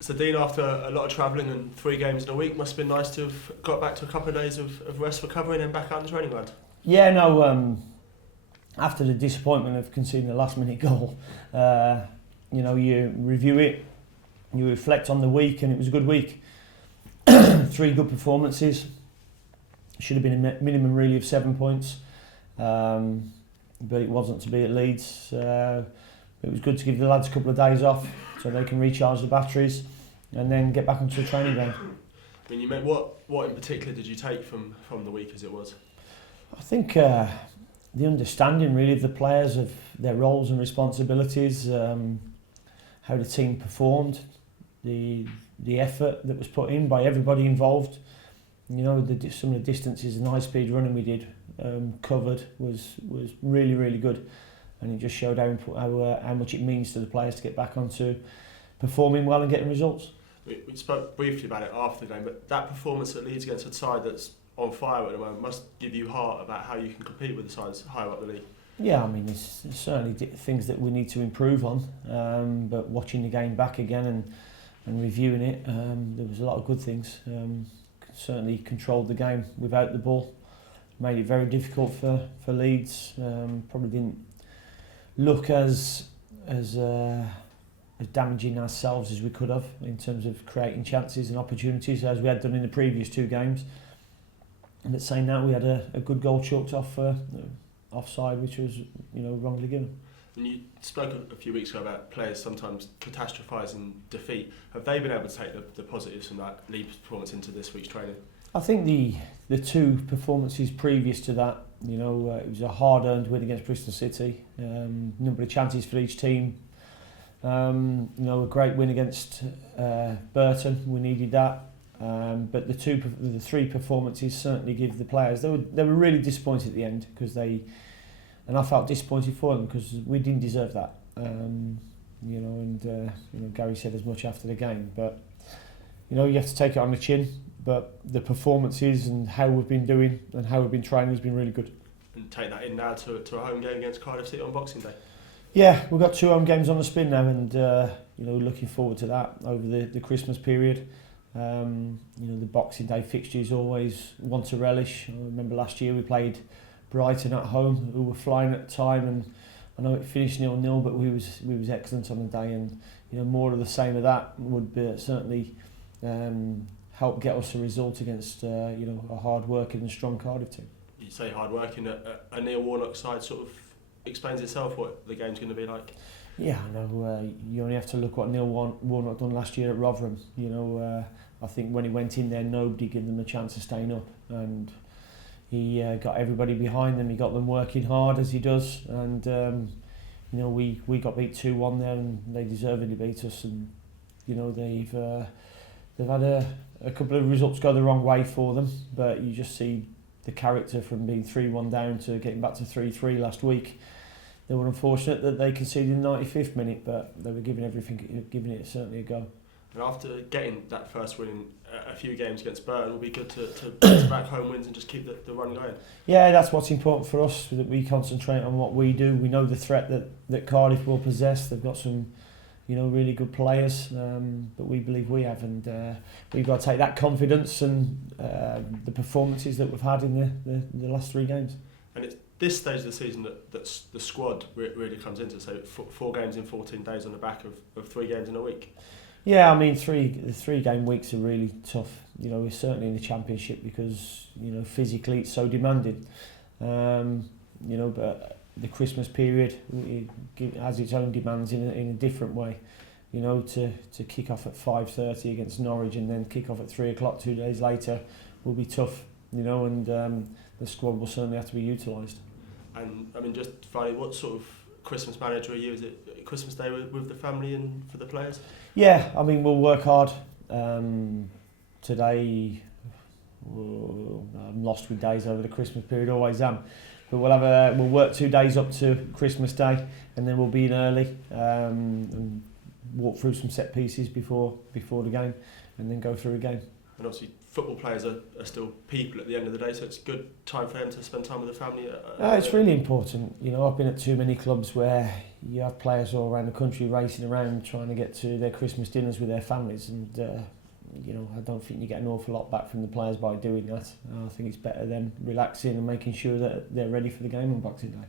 So Dean, after a lot of travelling and 3 games in a week, must have been nice to have got back to a couple of days of rest, recovery, and then back out in the training ground. Yeah, no. After the disappointment of conceding the last-minute goal, you review it, you reflect on the week, and it was a good week. 3 good performances. Should have been a minimum really of 7 points, but it wasn't to be at Leeds. It was good to give the lads a couple of days off so they can recharge the batteries and then get back onto the training ground. I mean, what in particular did you take from the week as it was? I think the understanding really of the players, of their roles and responsibilities, how the team performed, the effort that was put in by everybody involved. You know, some of the distances and high speed running we did covered was really, really good, and it just showed how much it means to the players to get back onto performing well and getting results. We spoke briefly about it after the game, but that performance at Leeds against a side that's on fire at the moment must give you heart about how you can compete with the sides higher up the league. Yeah, I mean, there's certainly things that we need to improve on, but watching the game back again and reviewing it, there was a lot of good things. Certainly controlled the game without the ball, made it very difficult for Leeds. Probably didn't look as damaging ourselves as we could have in terms of creating chances and opportunities as we had done in the previous 2 games. And saying that, we had a good goal chalked off offside, which was wrongly given. And you spoke a few weeks ago about players sometimes catastrophising defeat. Have they been able to take the positives from that Leeds performance into this week's training? I think the 2 performances previous to that, it was a hard-earned win against Bristol City. Number of chances for each team. A great win against Burton. We needed that. But the 3 performances certainly give the players. They were really disappointed at the end and I felt disappointed for them because we didn't deserve that. Gary said as much after the game. But you have to take it on the chin. But the performances and how we've been doing and how we've been training has been really good. And take that in now to a home game against Cardiff City on Boxing Day. Yeah, we've got 2 home games on the spin now, and looking forward to that over the Christmas period. The Boxing Day fixture is always one to relish. I remember last year we played Brighton at home, who were flying at the time, and I know it finished 0-0, but we was excellent on the day, and more of the same of that would certainly help get us a result against a hard working and strong Cardiff team. You say hard working, a Neil Warnock side sort of explains itself what the game's going to be like. Yeah, I know. You only have to look what Neil Warnock done last year at Rotherham. I think when he went in there, nobody gave them a chance of staying up, and he got everybody behind them. He got them working hard as he does, and we got beat 2-1 there, and they deservedly beat us. And they've had a couple of results go the wrong way for them, but you just see the character from being 3-1 down to getting back to 3-3 last week. They were unfortunate that they conceded in the 95th minute, but they were giving it certainly a go. And after getting that first win in a few games against Burton, it will be good to back home wins and just keep the run going. Yeah, that's what's important for us, that we concentrate on what we do. We know the threat that Cardiff will possess. They've got some really good players, but we believe we have, and we've got to take that confidence and the performances that we've had in the last 3 games. And it's this stage of the season that the squad really comes into. So 4 games in 14 days on the back of 3 games in a week. Yeah, I mean, the 3 game weeks are really tough. We're certainly in the Championship because physically it's so demanding. But the Christmas period has its own demands in a different way. To kick off at 5:30 against Norwich and then kick off at 3 o'clock 2 days later will be tough. And the squad will certainly have to be utilised. And I mean, just finally, what sort of Christmas manager are you? Is it Christmas Day with the family and for the players? Yeah, I mean, we'll work hard. Today, I'm lost with days over the Christmas period, always am. But we'll work 2 days up to Christmas Day, and then we'll be in early and walk through some set pieces before the game, and then go through a game. And obviously football players are still people at the end of the day, so it's a good time for them to spend time with the family. It's really important. You know, I've been at too many clubs where you have players all around the country racing around trying to get to their Christmas dinners with their families, and you know, I don't think you get an awful lot back from the players by doing that. I think it's better them relaxing and making sure that they're ready for the game on Boxing Day.